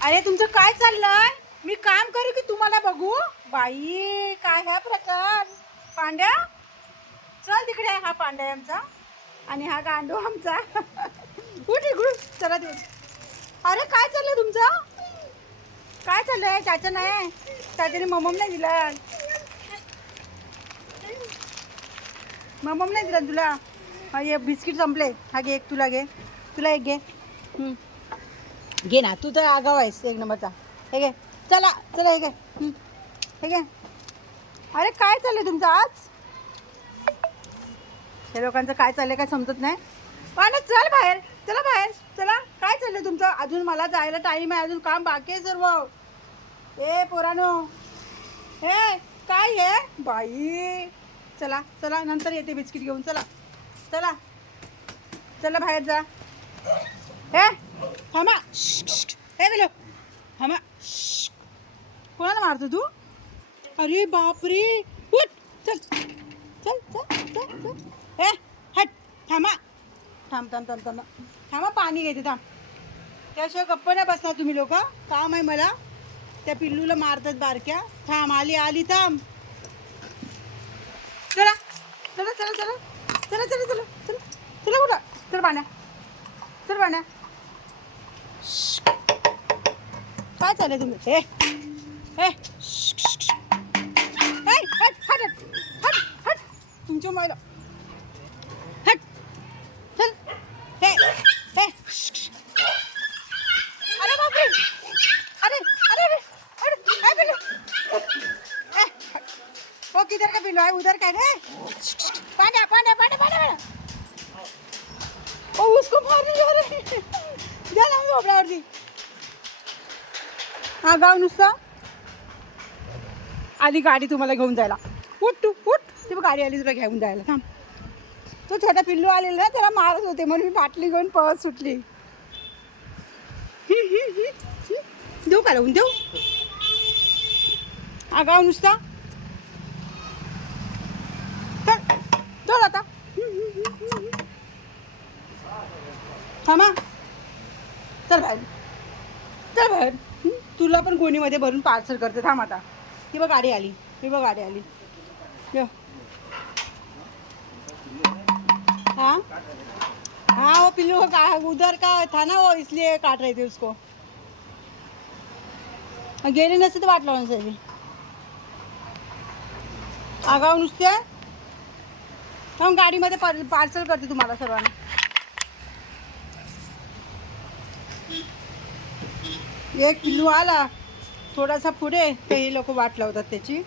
अरे तुमचं काय चाललंय? मी काम करू की तुम्हाला बघू? बाई काय ह्या प्रकार? पांड्या? चल तिकडे हा पांड्या आहे आमचा. आणि हा गांडू आमचा. कुठे इकडून चला दे अरे काय चाललंय तुमचं? काय चाललंय? त्याचं नाही. त्याच्याने मम्मम नाही दिला. मम्मम नाही दिला तुला. हा ये बिस्किट संपले. हा घे एक तुला घे. तुला एक घे. हम्म. घे ना तू तर आगाव आहेस एक नंबरचा. हे घे चला चला हे घे. हे घे. अरे काय चाललंय तुमचं आज? हे लोकांचं काय चाललंय काय समजत नाही. पण चल बाहेर चला बाहेर चला. काय चाललंय तुमचं? अजून मला जायला टाईम आहे अजून काम बाकी आहे सर्व. ए पोरानो. हे काय हे? बाई. चला चला नंतर येते बिस्किट घेऊन. चला चला. चला बाहेर जा. हे काय श्श, श्श. कोणाला मारतो तू? अरे बापरे. उठ. चल. चल चल चल चल. हे हट. थांबा. थांब थांब थांब थांबा. थांबा पाणी घेते थांब. त्याशिवाय गप्प नाही बसणार तुम्ही लोक. काम आहे मला. त्या पिल्लूला मारतात बारक्या. थांब आली आली थांब. चला. चला चला चला. चला चला चला. चला. चला कुठं चल पाण्या. चल पाण्या. काय चाललंय तुम्ही? हे हे हट हट तुमच्या मला हट अरे बापरे. अरे अरे अरे काय बिलो हो किधर का बिलो आहे उधर काय रे? पांड्या पांड्या पांड्या पांड्या पांड्या ओ उसको मारने जा रहे झोपड्यावरती. हा गाव नुसता. आली गाडी तुम्हाला घेऊन जायला. उठ तू उठ. ते बघ गाडी आली तुला घेऊन जायला. थांब. तो छोटा पिल्लू आलेला ना त्याला मारत होते म्हणून मी बाटली घेऊन पळत सुटली. देऊ का लावून देऊ? हा गाव नुसता. चल चल आता. थांबा. चल बाहेर. चल बाहेर. तुला पण गोणीमध्ये भरून पार्सल करते. थांब आता. ती बघ गाडी आली. ती बघ गाडी आली. ये. हाँ? हाँ वो पिल्लू हो का? उधर का? था ना वो इसलिए काट रहे थे उसको. गेले नसते तर वाट लावून नसायची आगाव नुसते. थांब गाडीमध्ये पार्सल करते तुम्हाला सर्वांना एक पिल्लू आला थोडासा पुढे तर हे लोक वाट लावतात त्याची.